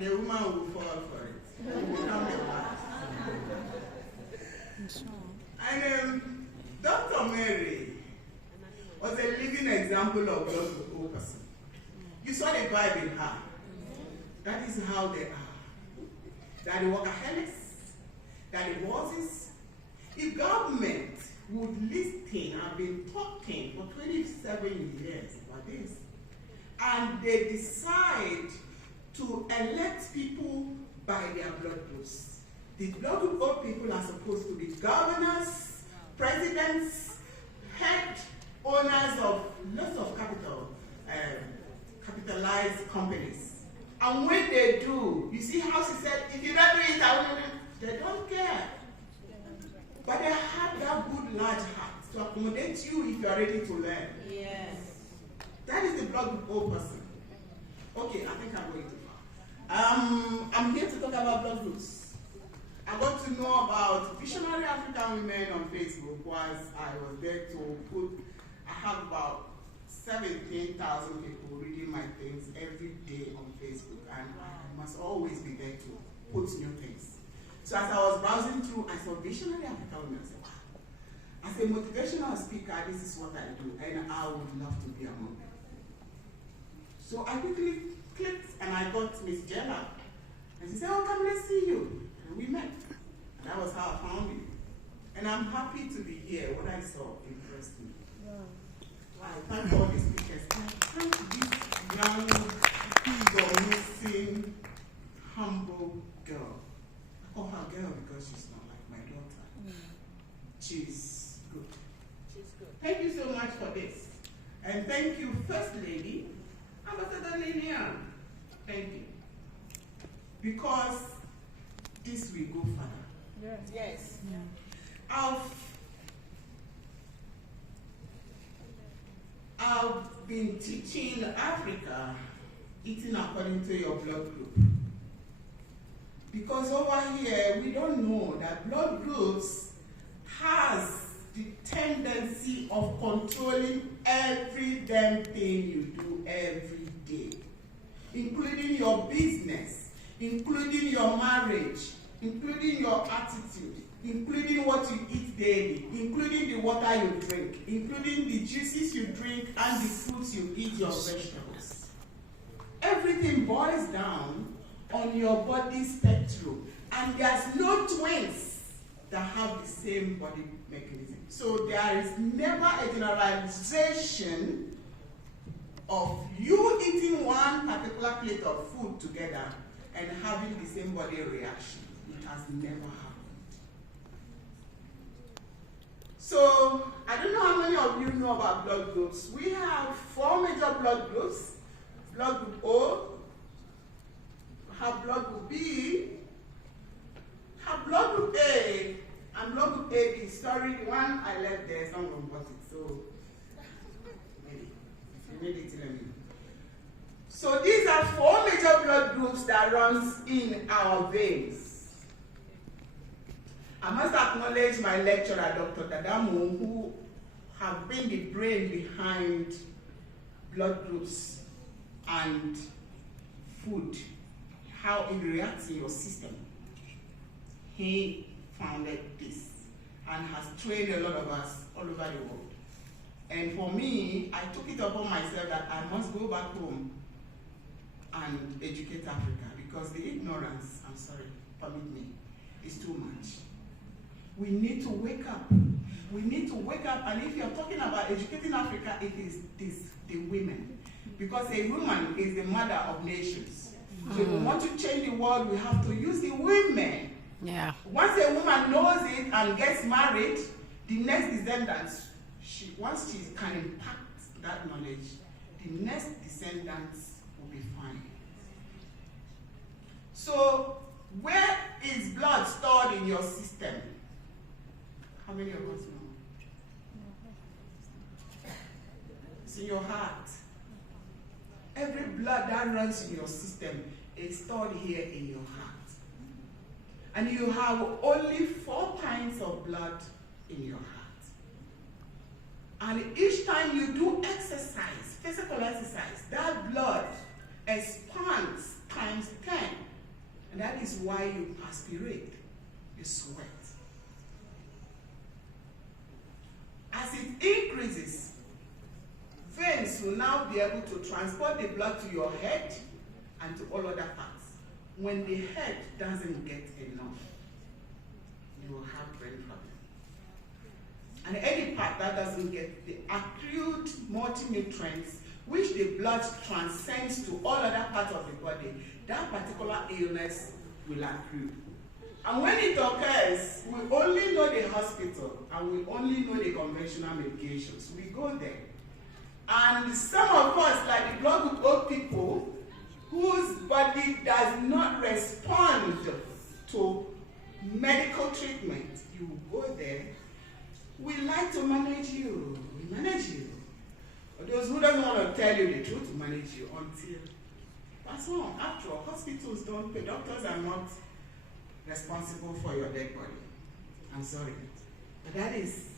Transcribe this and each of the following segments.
the woman will fall for it. Become a wife. And Dr. Mary was a living example of blood group person. You saw the vibe in her. That is how they are. They are the workaholics. They are the bosses. If government would listen, I've been talking for 27 years about this, and they decide to elect people by their blood groups. The blood group of people are supposed to be governors, presidents, head owners of lots of capitalized companies. And when they do, you see how she said, if you don't do it, I will. They don't care. But they have that good large heart to accommodate you if you are ready to learn. Yes. That is the blood group O person. Okay, I think I'm going too far. I'm here to talk about blood groups. I got to know about visionary African women on Facebook while I was there to put, I have about 17,000 people reading my things every day on Facebook, and I must always be there to put new things. So as I was browsing through, I saw visionary African women. I said, wow. As a motivational speaker, this is what I do, and I would love to be among them. So I quickly clicked, and I got Miss Jella, and she said, oh, come, let's see you. And we met, and that was how I found you. And I'm happy to be here. What I saw impressed me. I thank all the speakers. I thank this young, promising, humble girl. I call her girl because she's not like my daughter. She's good. She's good. Thank you so much for this. And thank you, First Lady, Ambassador Lillian. Thank you. Because this will go further. Yes. Yes. I've been teaching Africa, eating according to your blood group. Because over here, we don't know that blood groups has the tendency of controlling every damn thing you do every day, including your business, including your marriage, including your attitude, including what you eat daily, including the water you drink, including the juices you drink and the fruits you eat, your vegetables. Everything boils down on your body spectrum, and there's no twins that have the same body mechanism. So there is never a generalization of you eating one particular plate of food together and having the same body reaction. It has never happened. So, I don't know how many of you know about blood groups. We have 4 major blood groups. Blood group O, have blood group B, have blood group A, and blood group AB. Sorry, the one I left there, someone bought it, so maybe. If you need it, let me know. So these are 4 major blood groups that runs in our veins. I must acknowledge my lecturer, Dr. Dadamu, who have been the brain behind blood groups and food, how it reacts in your system. He founded this and has trained a lot of us all over the world. And for me, I took it upon myself that I must go back home and educate Africa, because the ignorance, I'm sorry, permit me, is too much. We need to wake up. We need to wake up, and if you're talking about educating Africa, it is the women. Because a woman is the mother of nations. So if we want to change the world, we have to use the women. Yeah. Once a woman knows it and gets married, the next descendants, once she can impact that knowledge, the next descendants will be fine. So, where is blood stored in your system? How many of us know? It's in your heart. Every blood that runs in your system is stored here in your heart. And you have only 4 kinds of blood in your heart. And each time you do exercise, physical exercise, that blood expands times 10 transpirate, you sweat. As it increases, veins will now be able to transport the blood to your head and to all other parts. When the head doesn't get enough, you will have brain problem. And any part that doesn't get the acute multi-nutrients which the blood transcends to all other parts of the body, that particular illness will accrue. And when it occurs, we only know the hospital and we only know the conventional medications. We go there. And some of us, like the blood group O people, whose body does not respond to medical treatment, you go there, we like to manage you. We manage you. But those who don't want to tell you the truth, manage you until that's all. After all, hospitals don't pay. Doctors are not responsible for your dead body. I'm sorry. But that is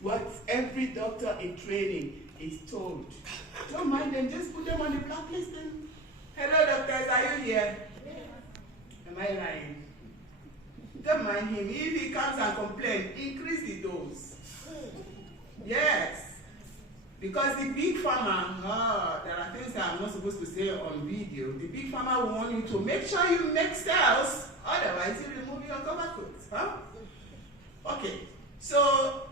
what every doctor in training is told. Don't mind them, just put them on the blacklist and hello doctors, are you here? Am I lying? Don't mind him. If he comes and complains, increase the dose. Yes. Because the big pharma, there are things that I'm not supposed to say on video. The big pharma will want you to make sure you make cells, otherwise you remove your cover coat. Huh? Okay. So,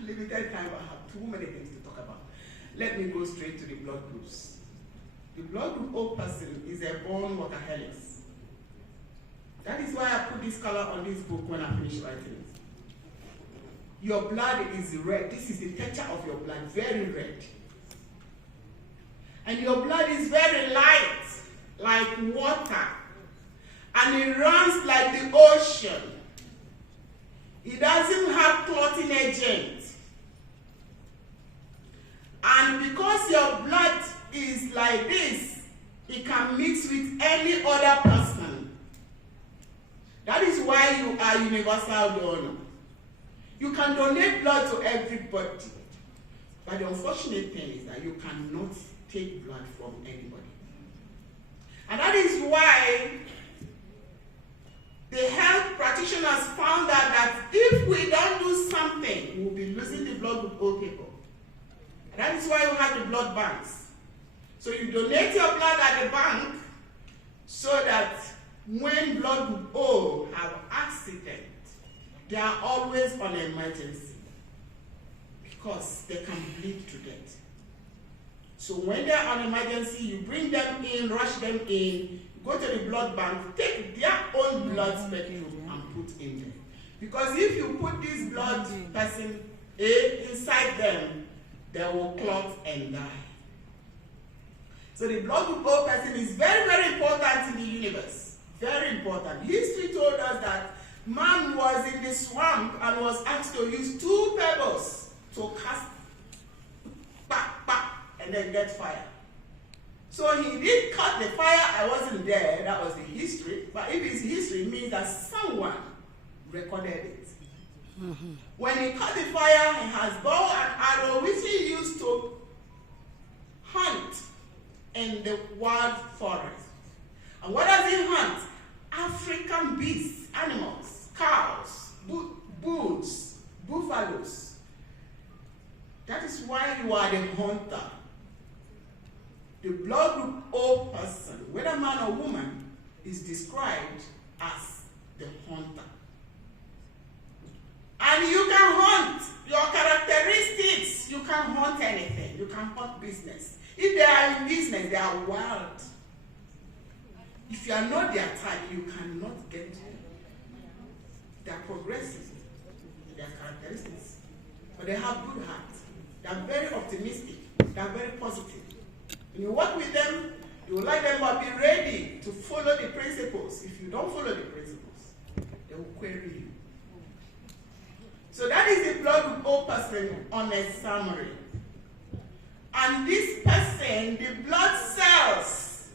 limited time, I have too many things to talk about. Let me go straight to the blood groups. The blood group O person is a born workaholic. That is why I put this color on this book when I finish writing it. Your blood is red. This is the texture of your blood, very red. And your blood is very light, like water. And it runs like the ocean. It doesn't have clotting agent. And because your blood is like this, it can mix with any other person. That is why you are universal donor. You can donate blood to everybody. But the unfortunate thing is that you cannot take blood from anybody. And that is why the health practitioners found out that if we don't do something, we'll be losing the blood group O people. And that is why you have the blood banks. So you donate your blood at the bank so that when blood group O have accident, they are always on emergency because they can bleed to death. So when they are on emergency, you bring them in, rush them in, go to the blood bank, take their own blood spectrum and put in there. Because if you put this blood person inside them, they will clot and die. So the blood group O person is very, very important in the universe. Very important. History told us that man was in the swamp and was asked to use 2 pebbles to cast and then get fire. So he did cut the fire. I wasn't there. That was the history. But if it's history, it means that someone recorded it. When he cut the fire, he has bow and arrow, which he used to hunt in the wild forest. And what does he hunt? African beasts, animals, cows, bulls, buffaloes. That is why you are the hunter. The blood group O person, whether man or woman, is described as the hunter. And you can hunt your characteristics. You can hunt anything. You can hunt business. If they are in business, they are wild. If you are not their type, you cannot get them. They are progressive. They are characteristics. But they have good hearts. They are very optimistic. They are very positive. When you work with them, you will like them, but be ready to follow the principles. If you don't follow the principles, they will query you. So that is the blood group O person on a summary. And this person, the blood cells,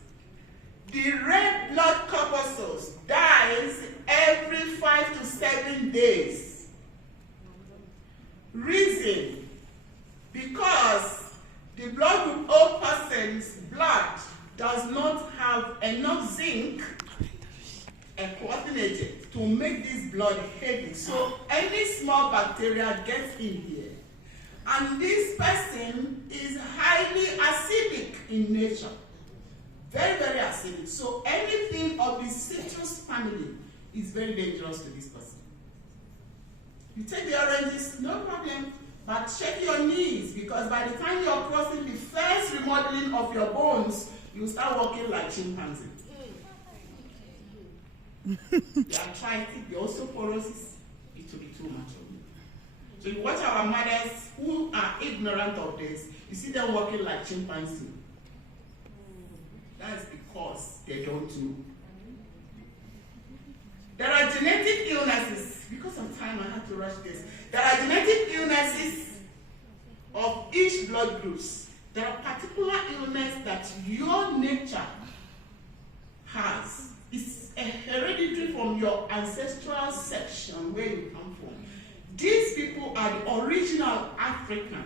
the red blood corpuscles dies every 5 to 7 days. Reason, because the blood group O person's blood does not have enough zinc converting agent to make this blood heavy. So any small bacteria gets in here. And this person is highly acidic in nature. Very, very acidic. So anything of the citrus family is very dangerous to this person. You take the oranges, no problem, but check your knees, because by the time you're crossing the first remodeling of your bones, you start walking like chimpanzee. The arthritis, the osteoporosis, it will be too much of you. So you watch our mothers who are ignorant of this, you see them walking like chimpanzee. That is because they don't know. There are genetic illnesses. Because of time, I have to rush this. There are genetic illnesses of each blood groups. There are particular illness that your nature has. It's a hereditary from your ancestral section where you come from. These people are the original African.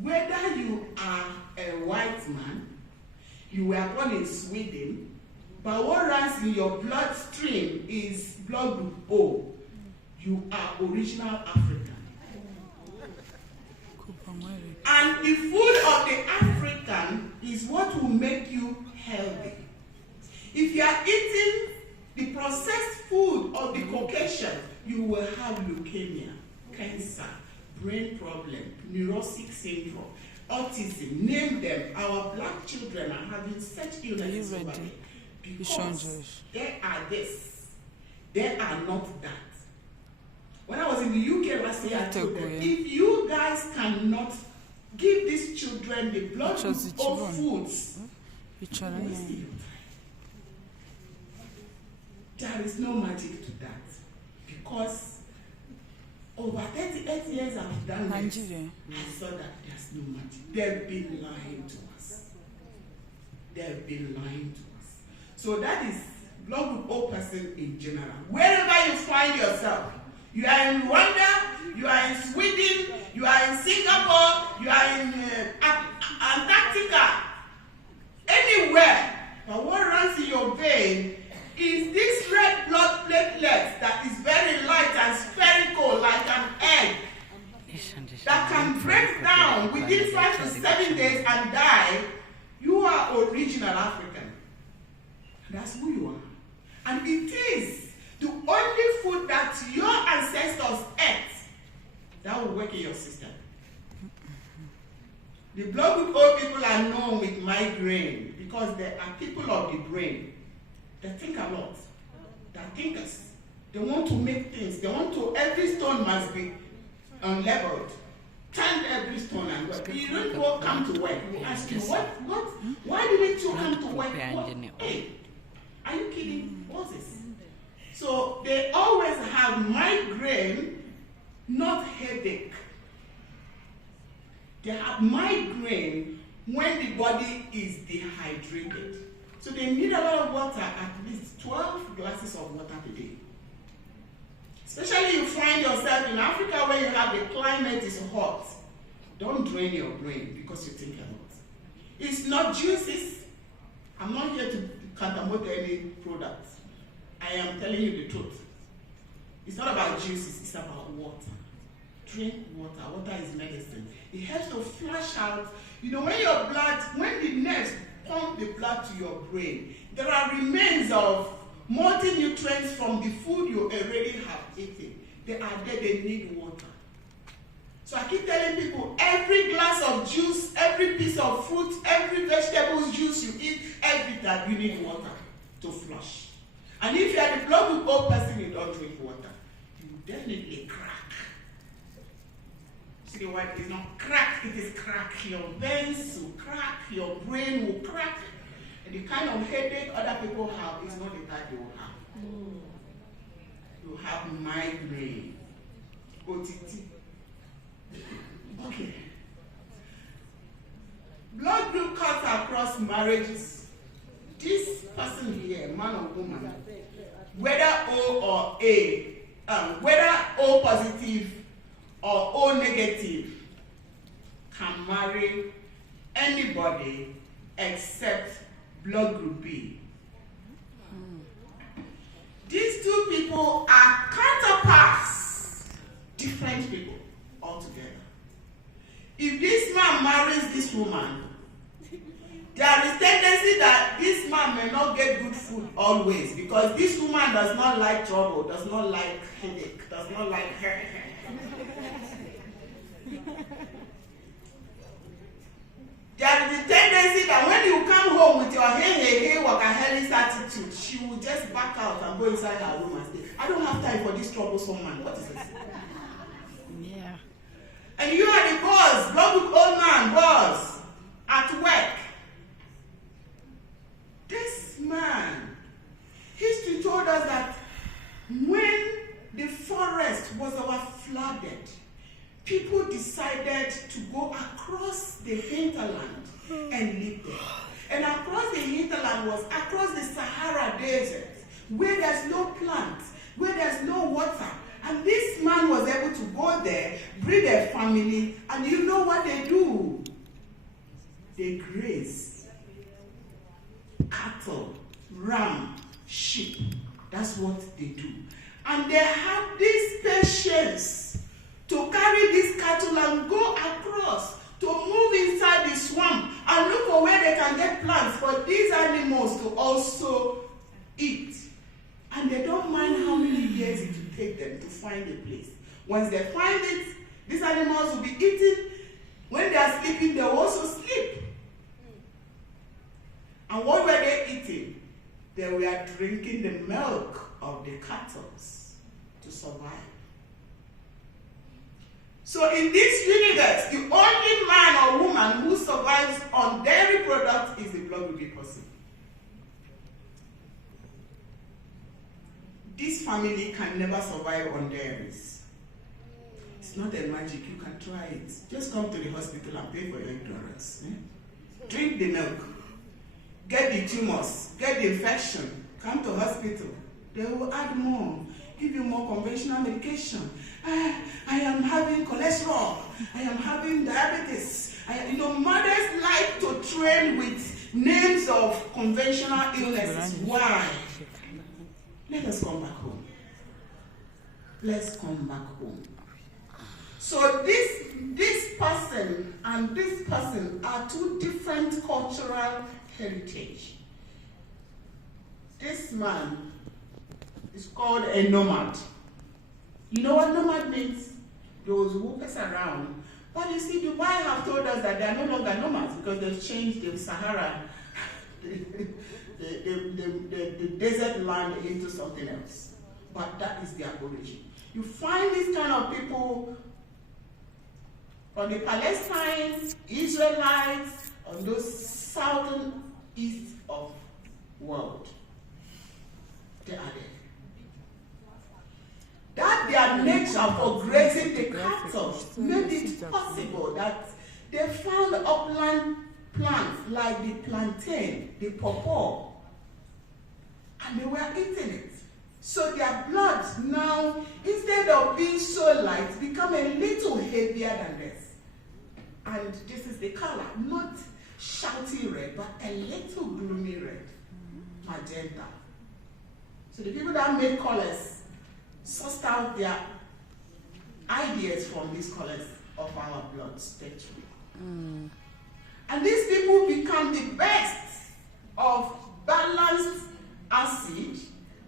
Whether you are a white man, you were born in Sweden, but what runs in your bloodstream is blood group O. You are original African. And the food of the African is what will make you healthy. If you are eating the processed food of the Caucasian, you will have leukemia, cancer, brain problem, neurotic syndrome, autism, name them. Our black children are having such illnesses over there because they are this, they are not that. When I was in the UK last year, I told them, if you guys cannot give these children the blood of foods, there is no magic to that. Because over 38 years I've done this, I saw that there's no magic. They've been lying to us. They've been lying to us. So that is blood group O person in general. Wherever you find yourself, you are in Rwanda, you are in Sweden, you are in Singapore, you are in Antarctica, anywhere. But what runs in your vein is this red blood platelets that is very light and spherical like an egg that can break down within 5 to 7 days and die. You are original African. That's who you are. And it is the only food that your ancestors ate that will work in your system. The blood group O people are known with migraine because they are people of the brain. They think a lot. They're thinkers. They want to make things. They want to, every stone must be leveled. Turn every stone and work. You don't go come to work. You ask you, why didn't you come to work? Hey, are you kidding? What's this? So they always have migraine, not headache. They have migraine when the body is dehydrated. So they need a lot of water, at least 12 glasses of water per day. Especially you find yourself in Africa where you have the climate is hot. Don't drain your brain because you think a lot. It's not juices. I'm not here to countermand any product. I am telling you the truth. It's not about juices, it's about water. Drink water. Water is medicine. It helps to flush out. You know, when the nerves pump the blood to your brain, there are remains of multi-nutrients from the food you already have eaten. They are there, they need water. So I keep telling people, every glass of juice, every piece of fruit, every vegetable juice you eat, every time you need water to flush. And if you are the blood group O person, you don't drink water, you definitely crack. See the word is not crack, it is crack. Your veins will crack, your brain will crack. And the kind of headache other people have is not the type you will have. You have migraine, OTT. Okay. Blood group cuts across marriages. This person here, man or woman, whether O or A, whether O positive or O negative, can marry anybody except blood group B. people are counterparts, different people altogether. If this man marries this woman, there is tendency that this man may not get good food always because this woman does not like trouble, does not like headache, does not like her. There is a tendency that when you come home with your hey, workaholic attitude, she will just back out and go inside her room and say, I don't have time for this troublesome man. What is this? Yeah. And you are the boss, blood with old man, boss, at work. This man, history told us that when the forest was flooded, people decided to go across the hinterland and live there. And across the hinterland was across the Sahara Desert, where there's no plants, where there's no water. And this man was able to go there, breed a family, and you know what they do? They graze. Cattle, ram, sheep. That's what they do. And they have this patience to carry these cattle and go across, to move inside the swamp and look for where they can get plants for these animals to also eat. And they don't mind how many years it will take them to find a place. Once they find it, these animals will be eaten. When they are sleeping, they will also sleep. And what were they eating? They were drinking the milk of the cattle to survive. So in this universe, the only man or woman who survives on dairy products is the blood group person. This family can never survive on dairies. It's not a magic, you can try it. Just come to the hospital and pay for your ignorance. Drink the milk. Get the tumors, get the infection, come to hospital. They will add more, give you more conventional medication. I am having cholesterol. I am having diabetes. Mothers like to train with names of conventional illnesses. Why? Let us come back home. Let's come back home. So this person and this person are two different cultural heritage. This man is called a nomad. You know what nomad means? Those who pass around. But you see, Dubai have told us that they are no longer nomads because they've changed the Sahara, the desert land into something else. But that is their origin. You find these kind of people from the Palestine, Israelites, on those southern east of world. They are there. That their nature for grazing the cattle made it possible that they found upland plants like the plantain, the pawpaw, and they were eating it. So their blood now, instead of being so light, become a little heavier than this. And this is the color, not shouty red, but a little gloomy red, magenta. So the people that made colors sussed out their ideas from these colors of our blood spectrum. And these people become the best of balanced acid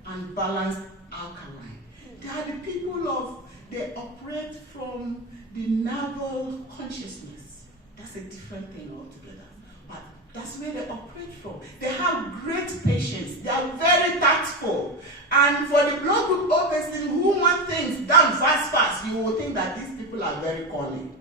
and balanced alkaline. They are the people they operate from the navel consciousness. That's a different thing altogether. But that's where they operate from. They have great patience. They are very tactful. And for the blood group O person who want things done fast, you will think that these people are very cunning.